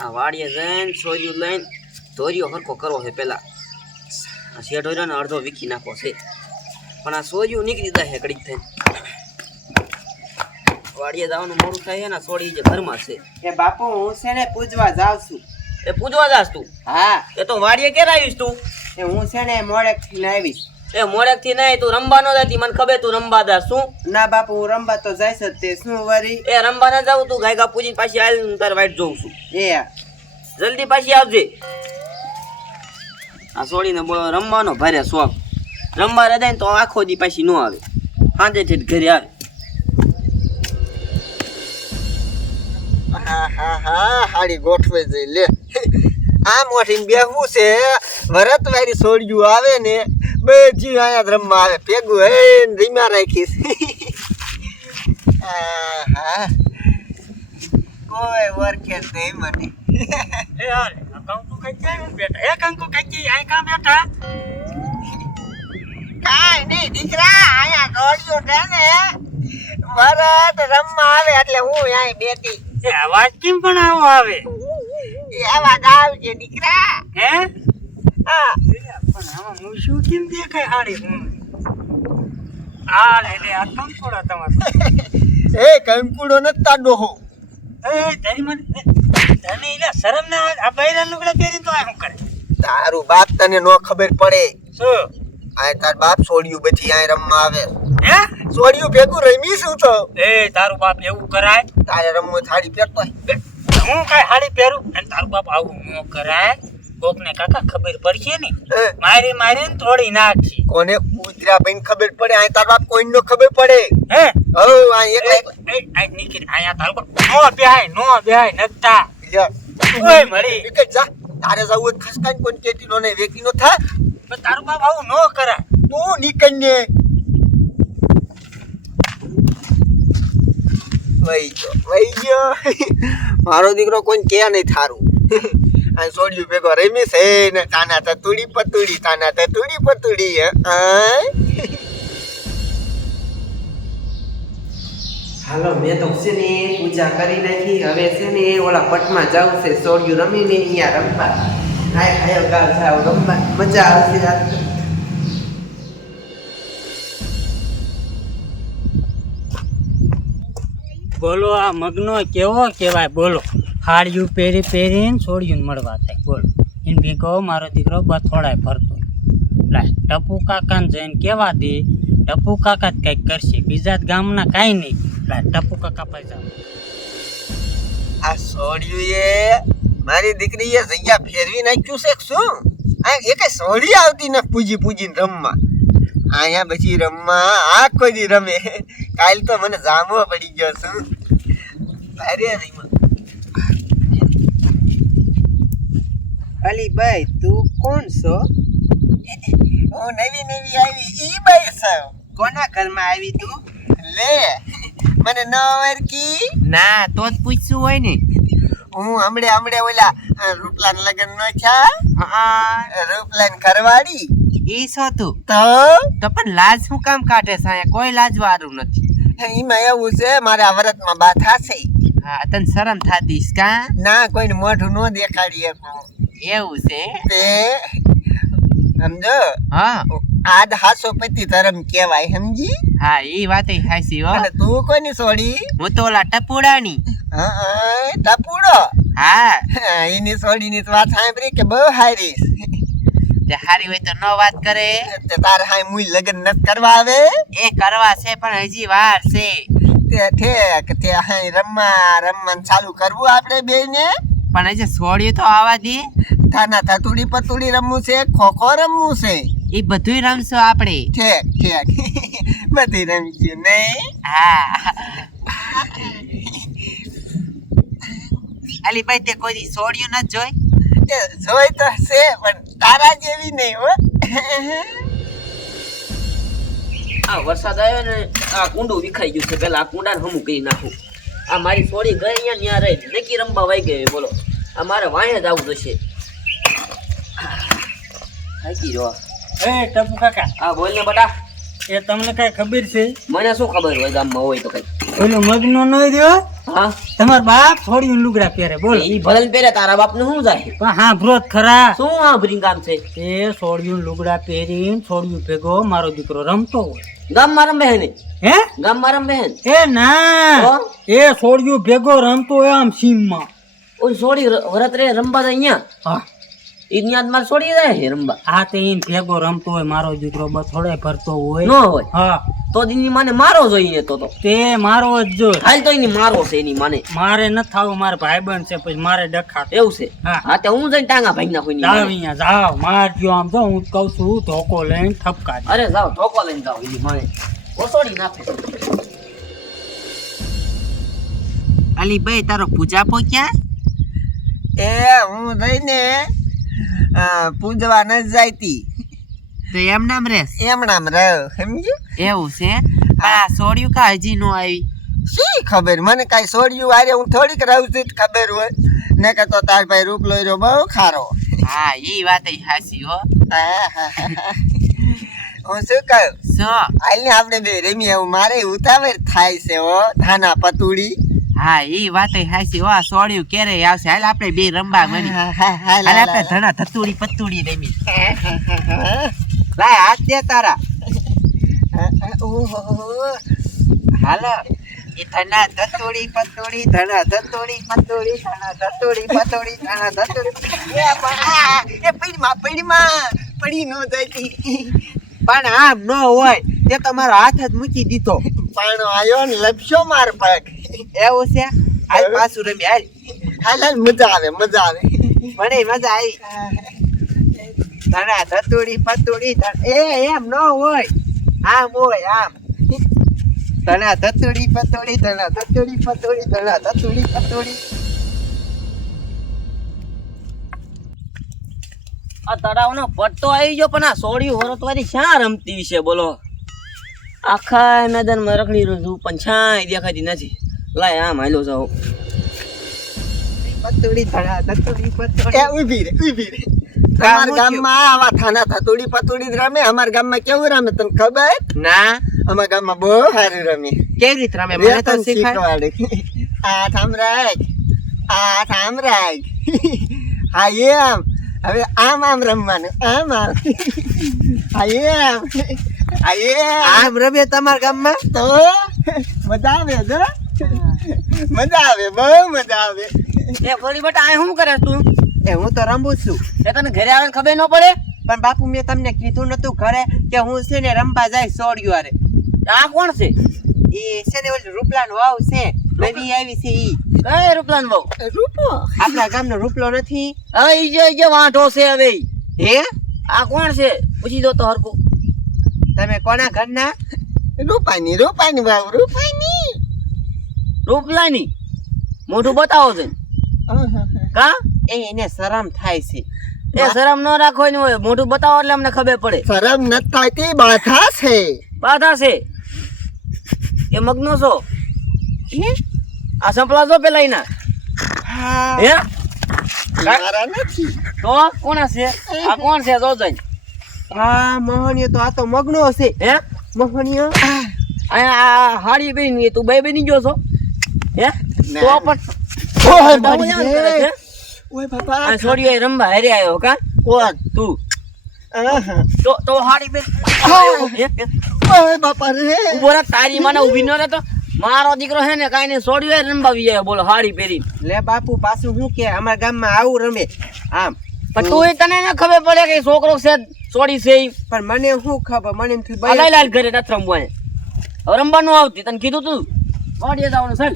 આ વાડીએ જઈને છોર્યું લઈને ધોર્યો હરખો કરવો છે આ શેઠ હોય ને અડધો વીખી નાખો છે. પણ આ સોર્યું નીકળી જાય ઘડીક થઈને. વાડીએ જવાનું મોડું થાય છે ને સોડી જે ઘરમાં છે. એ બાપુ હું છે ને પૂજવા જાઉં છું. એ પૂજવા જાસ તું? હા. એ તો વાડીએ ક્યારે આવીશ તું? એ હું છે ને મોડે આવીશ. એ મોડેકથી નહીં તું રમવા ન જતી મને ખબર તું રમવા દા શું? ના બાપુ હું રમવા તો જઈશ જ તે શું વરી? એ રમવા ના જાવ તું ગાયકા પૂજી પાછી આવીને તાર વાઈટ જોઉં છું. એ જલ્દી પાછી આવજે. આ સોડીને બોલો રમવાનો ભારે શોખ. રમવા રહે ને તો આખો દી પાછી ન આવે. સાંજેથી જ ઘરે આવે. હા હા હા હાડી ગોઠવે જઈ લે. આ મોઠીને બેહવું છે. વરત વારી સોડિયું આવે ને બધી અહીંયા જ રમવા આવે. ભેગું હે રીમા રાખીશ. હા કોઈ વર્કે નહીં મને. કાંઈ નહીં દીકરા અહીંયા દોડ્યો છે ને. વરત રમવા આવે એટલે હું અહીં બેઠી. અવાજ કેમ પણ આવો આવે? એવા ગાવ છે દીકરા. હે? હા. પણ આમાં હું શું કેમ દેખાય હાડી હું? આ લે લે આ કંકુડો તમારો. એ કંકુડો ન તાડો હો. એ મને તને એટલે શરમ ના આ બૈરા લુગડા પહેરી તો આ કરે? તારું બાપ તને નો ખબર પડે. શું? આ તાર બાપ છોડ્યું બધી આ રમવા આવે. હે? છોડ્યું ભેગું રમી શું તો. એ તારું બાપ એવું કરાય? તારે રમવું થાળી પહેરતો હું કાંઈ હાડી પહેરું? અને તારું બાપ આવું ન કરાય? કોકને કાકા ખબર પડશે ને? મારી મારી ને થોડી નાખી. કોને કૂતરા ભાઈ ખબર પડે? આ તાર બાપ કોઈ નો ખબર પડે? હે? હો આ એકલા આ નીકળી અહીંયા તાર બાપ નો બેહાય નો બેહાય નકતા ઓય મળી નીકળ જા તારે જવું હોય તો ખસકાઈને કોઈ કેટી નો ને વેકી નો થા. પણ તારું બાપ આવું ન કરે તું નીકળ ને. વઈ ગયો વઈ ગયો મારો દીકરો કોઈ કે નહીં થારું. આ સોડિયું ભેગો રમી છે ને તાના તતુડી પતુડી તાના તતુડી પતુડી હે? હાલો મેં તો છે ને પૂજા કરી નાખી. હવે છે ને ઓલા પટમાં જાવું છે સોડિયું રમીને અહીંયા રમવા. હાય હાય ગાલ જાવ રમવા. મજા આવશે આજ બોલો આ મગનો કેવો કહેવાય? બોલો. હાડિયું, પહેરી, પહેરીને છોડ્યું મળવા થાય. બોલો. એને ભેગો મારો દીકરો બથોડાય ફરતો. લાય, ટપુ કાકાને જઈને કહેવા દે? ટપુ કાકા જ કંઈક કરશે. બીજા જ ગામના કાંઈ નહીં. લાય, ટપુ કાકા પૈસા આ સોડિયું એ મારી દીકરીએ જગ્યા ફેરવી નાખ્યું છે શું? આ એ કઈ સોડી આવતી ને પૂજી પૂજીને રમવા. અહીંયા પછી રમવા આ કોઈ રમે. કાલ તો મને જામો પડી ગયો છું. અરે અલીભાઈ તું કોણ છો? હું નવી નવી આવી ઈ બાઈ છું. કોના ઘરમાં આવી તું? લે મને ન ઓળખી. ના તો જ પૂછ્યું હોય ને. હું હમણે હમણે ઓલા રૂપલાન લગ્ન નો થયા? હા. રૂપલાન કરવાડી ઈ છો તું? તો? તો પણ લાજ શું કામ કાઢે છે? અહીંયા કોઈ લાજ વાળું નથી. એમાં એવું છે મારા વ્રતમાં બા થાશે. હા તને શરમ થાતીશ કા? ના કોઈને મોઢું ન દેખાડી શકું એવું છે? તે સમજો? હા. આજ હાસો પતિ ધરમ કેવાય સમજી? હા એ વાત હાસી હો. અને તું કોની સોડી હું તો ઓલા ટપુડાની. હા ટપુડો? હા. એની સોડીની વાત સાંભળી કે બહુ હારી તે હારી હોય તો ન વાત કરે. તે તારે હાય મુઈ લગ્ન ન કરવા આવે? એ કરવા છે પણ હજી વાર છે. તે ઠેક તે હાય રમવા રમવાનું ચાલુ કરવું આપણે બેને પણ હજી સોડી તો આવા દે. થાના થતુડી પતુડી રમવું છે ખોખો રમવું છે. એ બધું રમશો આપણે. ઠેક ઠેક બધી રમશું નહીં? હા. અલીભાઈ તે કોઈ સોડિયું છોડ્યું ન જોઈ એ જોઈ તો છે પણ તારા જેવી નહીં હો. આ વરસાદ આવ્યો ને આ કુંડું વિખાઈ ગયું છે. પેલા આ કુંડાને હમું કરી નાખું. આ મારી સોડી ગઈ અહીંયા ન્યા રહી. નક્કી રમવા વાઈ ગઈ બોલો. આ મારે વાંહે જ આવવું જશે થાકી જો. એ ટપુ કાકા. આ બોલ ને બટા. એ તમને કઈ ખબર છે? મને શું ખબર હોય ગામમાં હોય તો કઈ. ઓલો મગનો ન રહ્યો? હા. તમાર બાપ છોડ્યું લુગડા પહેરે બોલ. ઈ ભલે પહેરે તારા બાપ શું જાય? પણ હા ભ્રોત ખરા. શું સાંભળી કામ છે? એ છોડ્યું લુગડા પહેરીને છોડ્યું ભેગો મારો દીકરો રમતો હોય. ગામમાં રમે હે હે? ગામમાં રમે હે એ ના. એ છોડ્યું ભેગો રમતો હોય આમ સીમમાં. ઓય છોડી વરત રે રમવા જાય અહીંયા? હા. ન્યા મારે છોડી જાય છે રમવા? આ તે ઈન ભેગો રમતો હોય મારો દીકરો બથોડે ભરતો હોય. હોય હોય? હા. તો દીની માને મારો જોઈએ તો તો. તે મારો જ જો હાલ તો એની મારો છે એની માને. મારે ન થાવું મારે ભાઈબંધ છે પછી મારે ડખા. એવું છે? હા. હા તે હું જઈને ટાંગા ભાઈ નાખું જાવ. અહીંયા જાવ મારજો આમ તો હું કહું છું ધોકો લઈને ઠપકા અરે જાઓ ધોકો લઈને જાવ એની માને. ઓસોડી નાખે. અલી ભાઈ તારો પૂજા પહોંચ્યા? એ હું જઈને પૂજવા ન જાયતી. તો એમ નામ રે એમ નામ રહે સમજ્યું? એવું છે? આ સોડિયું કા હજી નો આવી. શી ખબર? મને કાંઈ સોડિયું આરે હું થોડીક રહું છું ખબર હોય. ને કે તો તાર ભાઈ રૂપ લોયરો બહુ ખારો. હા એ વાત હાસી હો. હું શું કહું? શું? હાલ ને આપણે બે રમીએ એવું મારે ઉતાવળ થાય છે હો ધાના પતુડી. હા એ વાત હાસી આ સોડ્યું ક્યારે આવશે? હાલ આપણે બે રમવા મળી. હાલ, આપણે ધણા ધતુડી પતુડી રમી. લાય હાથ દે તારા. હાલો. એ ધણા ધતુડી પતુડી ધણા ધતુડી પતુડી ધણા ધતુડી પતુડી ધણા ધતુડી એ બા, એ પડીમાં, પડીમાં, પડી ન જતી. પણ આમ ન હોય તે તમારો હાથ જ મૂકી દીધો. પાણો આયો ને લપશો માર પાક. એવું છે? હાલ પાછું રમી હાલ. હાલ હાલ મજા આવે મજા આવે. મને મજા આવી. ધણા ધતુડી પતુડી એ એમ ન હોય. આમ હોય આમ. ધણા ધતુડી પતુડી ધણા ધતુડી પતુડી ધણા ધતુડી પતુડી. આ તળાવનો પટ્ટો આવી ગયો પણ આ સોળી વરતવારી શા રમતી છે બોલો? આખા મેદાનમાં રખડી રહ્યું છું પણ છાંય દેખાતી નથી. લાય આમ હાલો જાઓ. પતુડી ધણા ધતુડી એ પતુડી ઊભી રે ઊભી રે. અમારા ગામમાં આવા થાના થતોડી પતોડી જ રમે. અમારા ગામમાં કેવું રમે તને ખબર? ના. અમારા ગામમાં બહુ સારું રમે. કેવી રીત રમે? મને તો શીખવાડે. આ થામ રાખ આ થામ રાખ હા એમ હવે આમ આમ રમવાનું આમ આમ. હા એમ આમ રમે તમારા ગામમાં? તો મજા આવે જો મજા આવે બહુ મજા આવે. એ ફોડી બટા આ શું કરે તું? એ હું તો રમું છું. એ તને ઘરે આવે ખબર ન પડે? પણ બાપુ મેં તમને કીધું નતું ઘરે કે હું છે ને રમવા જાય સોડ્યું અરે આ કોણ છે? એ છે ને ઓલી રૂપલાન વાવ છે. નવી આવી છે ઈ. કઈ રૂપલાન વાવ? રૂપો? આપણા ગામનો રૂપલો નથી. હવે ઈ જે ઈ જે વાંઢો છે હવે હે? આ કોણ છે? પૂછી દો તો હરકું તમે કોના ઘરના? રૂપાની રૂપાની બાબુ રૂપાની. રૂપલાની. મોઢું બતાવો છે કા? એ એને શરમ થાય છે. એ શરમ ન રાખવાની હોય મોઢું બતાવો એટલે અમને ખબર પડે. શરમ થાય થતી બાધા છે. બાધા છે. એ મગનો છો? આ સંપલા છો પેલા એના? હા. મારા નથી. તો કોના છે? આ કોણ છે? જો હા મોહનીયો તો આ તો મગનો છે. હે? મોહનીયો? આ હાડી બેન તું બે બેની ગયો છો? હે? તો પણ ઓય છે? ઓય બાપા. આ રમવા હારે આવ્યો કા? કોણ? તું. તો તો હાડી બેન? ઓય બાપા રે. ઊભો તારી માને ઊભી ન રહે તો મારો દીકરો હે ને કાઈ ને છોડ્યો એ રમવા જાય બોલો હાડી પહેરી લે બાપુ પાછું શું કે અમારા ગામમાં આવું રમે. આમ. પણ તું તને ન ખબર પડે કે છોકરો છે છોડી છે. પણ મને શું ખબર? મને એમ થયું લાલ ઘરે રમવા રમવાનું આવતી. તને કીધું તું? ઓડિયે જવાનું સર